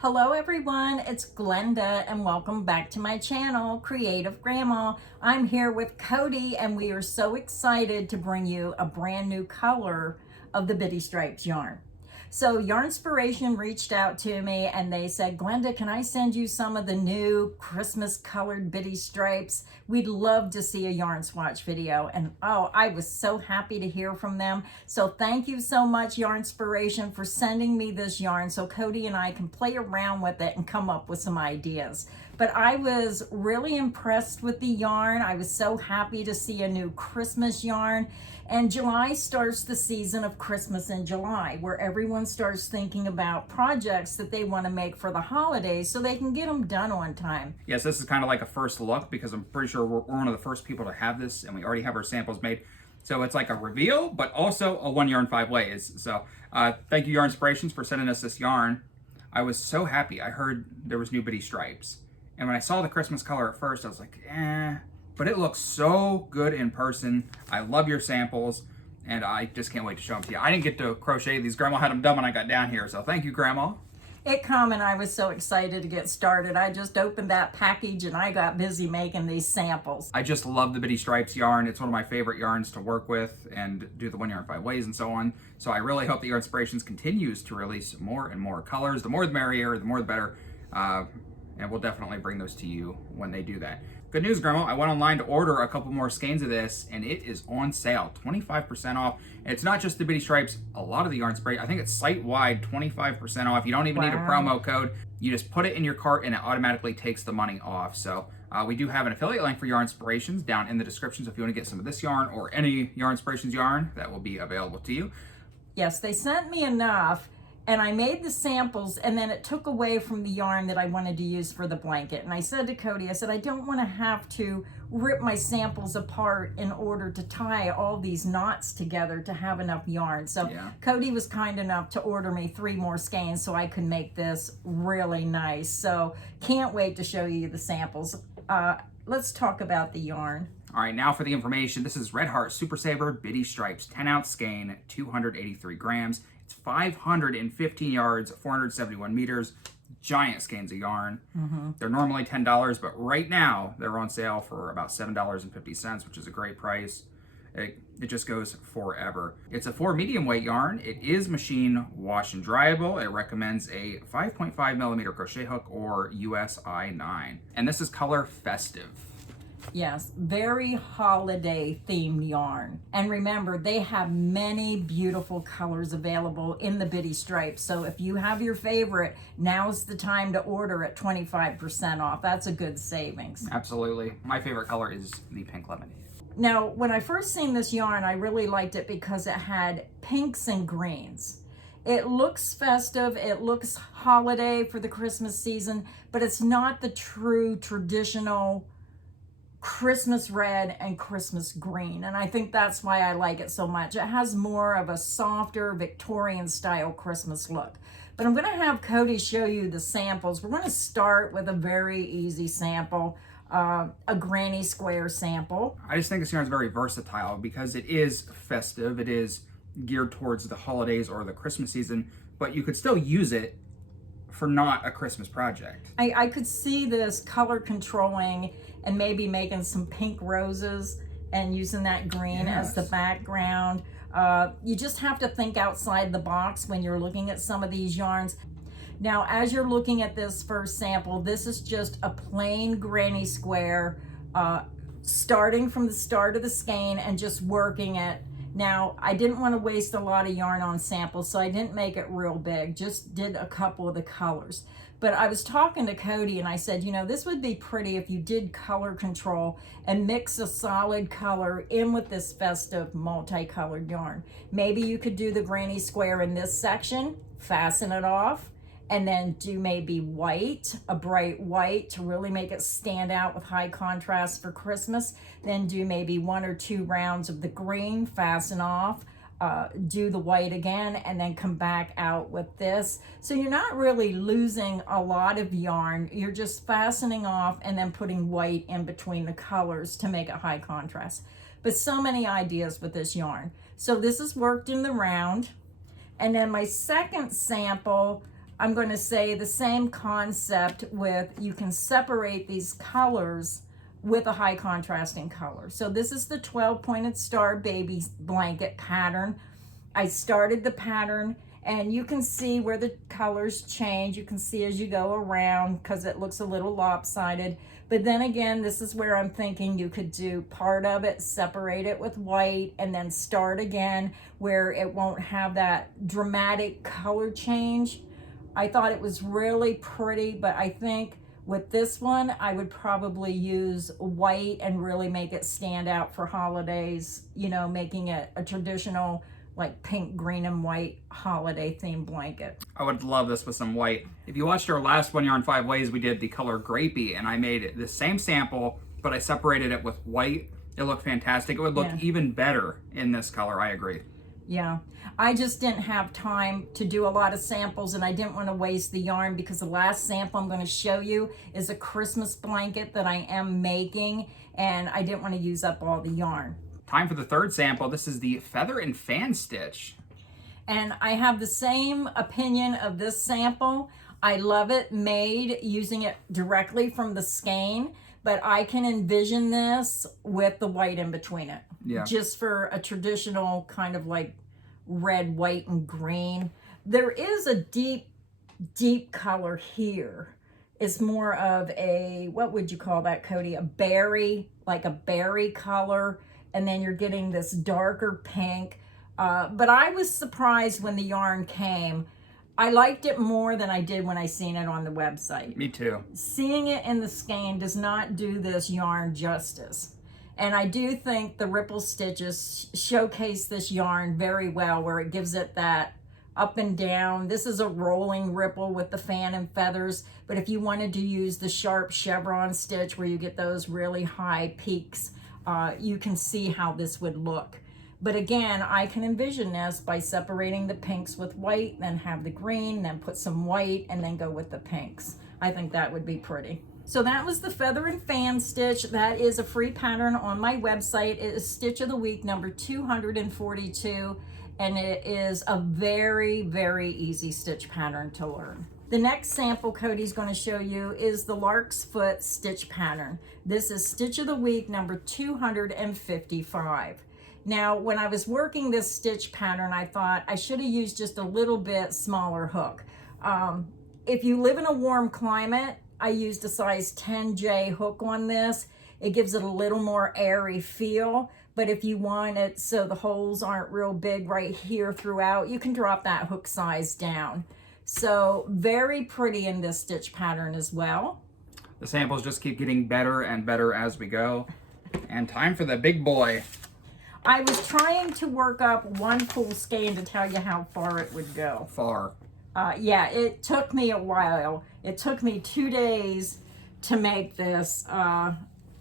Hello everyone, it's Glenda and welcome back to my channel, Creative Grandma. I'm here with Cody and we are so excited to bring you a brand new color of the Bitty Stripes yarn. So Yarnspiration reached out to me and they said, Glenda, can I send you some of the new Christmas colored Bitty Stripes? We'd love to see a yarn swatch video. And oh, I was so happy to hear from them. So thank you so much, Yarnspiration, for sending me this yarn so Cody and I can play around with it and come up with some ideas. But I was really impressed with the yarn. I was so happy to see a new Christmas yarn. And July starts the season of Christmas in July, where everyone starts thinking about projects that they want to make for the holidays so they can get them done on time. Yes, this is kind of like a first look because I'm pretty sure we're one of the first people to have this and we already have our samples made. So it's like a reveal, but also a 1 yarn 5 ways. So thank you, Yarnspirations, for sending us this yarn. I was so happy. I heard there was new Bitty Stripes. And when I saw the Christmas color at first, I was like, but it looks so good in person. I love your samples, and I just can't wait to show them to you. I didn't get to crochet these. Grandma had them done when I got down here, so thank you, Grandma. It come and I was so excited to get started. I just opened that package and I got busy making these samples. I just love the Bitty Stripes yarn. It's one of my favorite yarns to work with and do the 1 yarn 5 ways and so on. So I really hope that Yarnspirations continues to release more and more colors. The more the merrier, the more the better. And we'll definitely bring those to you when they do that. Good news, Grandma. I went online to order a couple more skeins of this, and it is on sale, 25% off. And it's not just the Bitty Stripes. A lot of the Yarnspirations, I think it's site-wide, 25% off. You don't even need a promo code. You just put it in your cart, and it automatically takes the money off. So we do have an affiliate link for Yarnspirations down in the description. So if you want to get some of this yarn or any Yarnspirations yarn, that will be available to you. Yes, they sent me enough. And I made the samples and then it took away from the yarn that I wanted to use for the blanket. And I said to Cody, I said, I don't want to have to rip my samples apart in order to tie all these knots together to have enough yarn. So yeah. Cody was kind enough to order me 3 more skeins so I could make this really nice. So can't wait to show you the samples. Let's talk about the yarn. All right, now for the information. This is Red Heart Super Saver Bitty Stripes 10-ounce skein, 283 grams. It's 515 yards, 471 meters, giant skeins of yarn. They're normally $10, but right now they're on sale for about $7.50, which is a great price. It just goes forever. It's a 4 medium weight yarn. It is machine wash and dryable. It recommends a 5.5 millimeter crochet hook or USI 9. And this is color Festive. Yes, very holiday themed yarn. And remember, they have many beautiful colors available in the Bitty Stripes. So if you have your favorite, now's the time to order at 25% off. That's a good savings. Absolutely. My favorite color is the pink lemonade. Now, when I first seen this yarn, I really liked it because it had pinks and greens. It looks festive, it looks holiday for the Christmas season, but it's not the true traditional Christmas red and Christmas green, and I think that's why I like it so much. It has more of a softer Victorian style Christmas look. But I'm going to have Cody show you the samples. We're going to start with a very easy sample, a granny square sample. I just think this yarn is very versatile because it is festive. It is geared towards the holidays or the Christmas season, but you could still use it for not a Christmas project. I could see this color controlling and maybe making some pink roses and using that green as the background. You just have to think outside the box when you're looking at some of these yarns. Now, as you're looking at this first sample, this is just a plain granny square, starting from the start of the skein and just working it. Now, I didn't want to waste a lot of yarn on samples, so I didn't make it real big, just did a couple of the colors. But I was talking to Cody and I said, you know, this would be pretty if you did color control and mix a solid color in with this festive multicolored yarn. Maybe you could do the granny square in this section, fasten it off, and then do maybe white, a bright white to really make it stand out with high contrast for Christmas. Then do maybe 1 or 2 rounds of the green, fasten off, do the white again, and then come back out with this. So you're not really losing a lot of yarn. You're just fastening off and then putting white in between the colors to make it high contrast. But so many ideas with this yarn. So this is worked in the round. And then my second sample, I'm going to say the same concept with, you can separate these colors with a high contrasting color. So this is the 12 pointed star baby blanket pattern. I started the pattern, and you can see where the colors change. You can see as you go around because it looks a little lopsided. But then again, this is where I'm thinking you could do part of it, separate it with white, and then start again where it won't have that dramatic color change. I thought it was really pretty, but I think with this one, I would probably use white and really make it stand out for holidays, you know, making it a traditional like pink, green, and white holiday themed blanket. I would love this with some white. If you watched our last One Yarn 5 Ways, we did the color grapey, and I made the same sample, but I separated it with white. It looked fantastic. It would look even better in this color, I agree. Yeah, I just didn't have time to do a lot of samples, and I didn't want to waste the yarn because the last sample I'm going to show you is a Christmas blanket that I am making, and I didn't want to use up all the yarn. Time for the third sample. This is the feather and fan stitch. And I have the same opinion of this sample. I love it made using it directly from the skein, but I can envision this with the white in between it. Yeah. Just for a traditional kind of like red, white, and green. There is a deep, deep color here. It's more of a, what would you call that, Cody? A berry, like a berry color. And then you're getting this darker pink. But I was surprised when the yarn came. I liked it more than I did when I seen it on the website. Me too. Seeing it in the skein does not do this yarn justice. And I do think the ripple stitches showcase this yarn very well, where it gives it that up and down. This is a rolling ripple with the fan and feathers. But if you wanted to use the sharp chevron stitch where you get those really high peaks, you can see how this would look. But again, I can envision this by separating the pinks with white, then have the green, then put some white, and then go with the pinks. I think that would be pretty. So that was the feather and fan stitch. That is a free pattern on my website. It is Stitch of the Week number 242, and it is a very, very easy stitch pattern to learn. The next sample Cody's going to show you is the Lark's Foot stitch pattern. This is Stitch of the Week number 255. Now, when I was working this stitch pattern, I thought I should have used just a little bit smaller hook. If you live in a warm climate, I used a size 10J hook on this. It gives it a little more airy feel, but if you want it so the holes aren't real big right here throughout, you can drop that hook size down. So very pretty in this stitch pattern as well. The samples just keep getting better and better as we go. And time for the big boy. I was trying to work up one full skein to tell you how far it would go. Far. Yeah, it took me a while. It took me 2 days to make this. I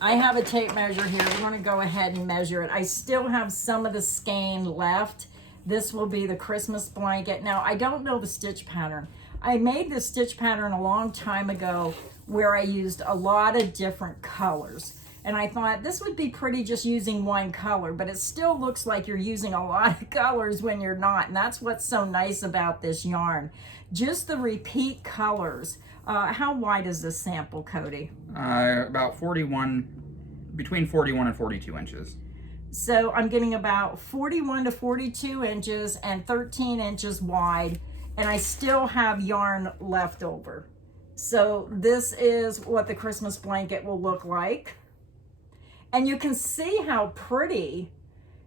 have a tape measure here. I'm going to go ahead and measure it. I still have some of the skein left. This will be the Christmas blanket. Now, I don't know the stitch pattern. I made this stitch pattern a long time ago where I used a lot of different colors. And I thought this would be pretty just using one color, but it still looks like you're using a lot of colors when you're not. And that's what's so nice about this yarn. Just the repeat colors. How wide is this sample, Cody? About 41, between 41 and 42 inches. So I'm getting about 41 to 42 inches and 13 inches wide, and I still have yarn left over. So this is what the Christmas blanket will look like. And you can see how pretty,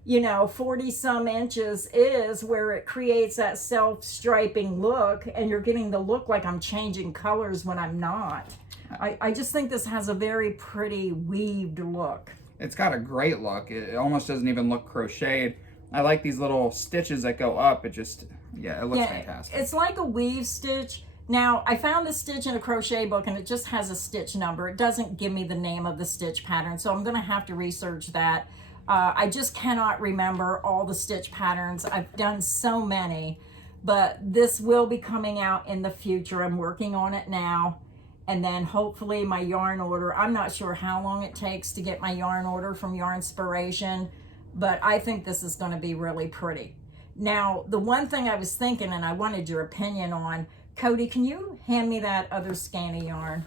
40 some inches is, where it creates that self-striping look, and you're getting the look like I'm changing colors when I'm not. I just think this has a very pretty weaved look. It's got a great look. It almost doesn't even look crocheted. I like these little stitches that go up. It just, it looks fantastic. It's like a weave stitch. Now, I found this stitch in a crochet book, and it just has a stitch number. It doesn't give me the name of the stitch pattern, so I'm going to have to research that. I just cannot remember all the stitch patterns. I've done so many, but this will be coming out in the future. I'm working on it now. And then hopefully my yarn order, I'm not sure how long it takes to get my yarn order from Yarnspiration, but I think this is going to be really pretty. Now, the one thing I was thinking, and I wanted your opinion on, Cody, can you hand me that other skein of yarn?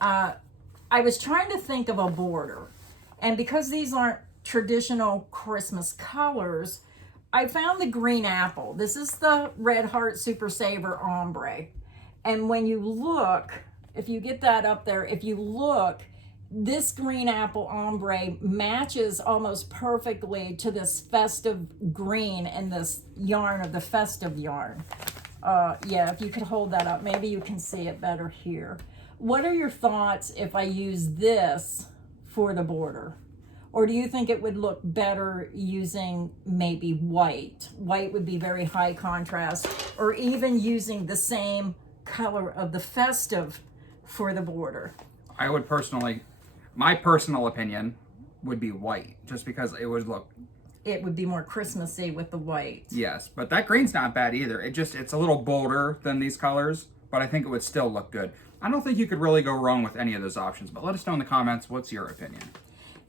I was trying to think of a border, and because these aren't traditional Christmas colors, I found the green apple. This is the Red Heart Super Saver Ombre. And when you look, if you get that up there, if you look, this green apple ombre matches almost perfectly to this festive green and this yarn of the festive yarn. Yeah, if you could hold that up, maybe you can see it better here. What are your thoughts if I use this for the border? Or do you think it would look better using maybe white? White would be very high contrast, or even using the same color of the festive for the border. I would personally, my personal opinion would be white, just because it would look. It would be more Christmassy with the white. Yes, but that green's not bad either. It's a little bolder than these colors, but I think it would still look good. I don't think you could really go wrong with any of those options, but let us know in the comments, what's your opinion?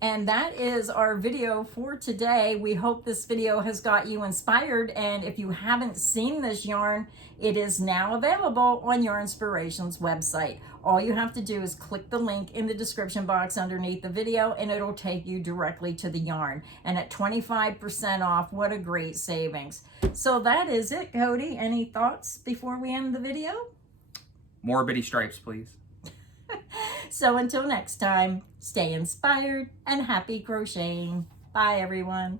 And that is our video for today. We hope this video has got you inspired. And if you haven't seen this yarn, it is now available on Yarnspiration's website. All you have to do is click the link in the description box underneath the video, and it'll take you directly to the yarn. And at 25% off, what a great savings. So that is it, Cody. Any thoughts before we end the video? More bitty stripes, please. So until next time, stay inspired and happy crocheting. Bye, everyone.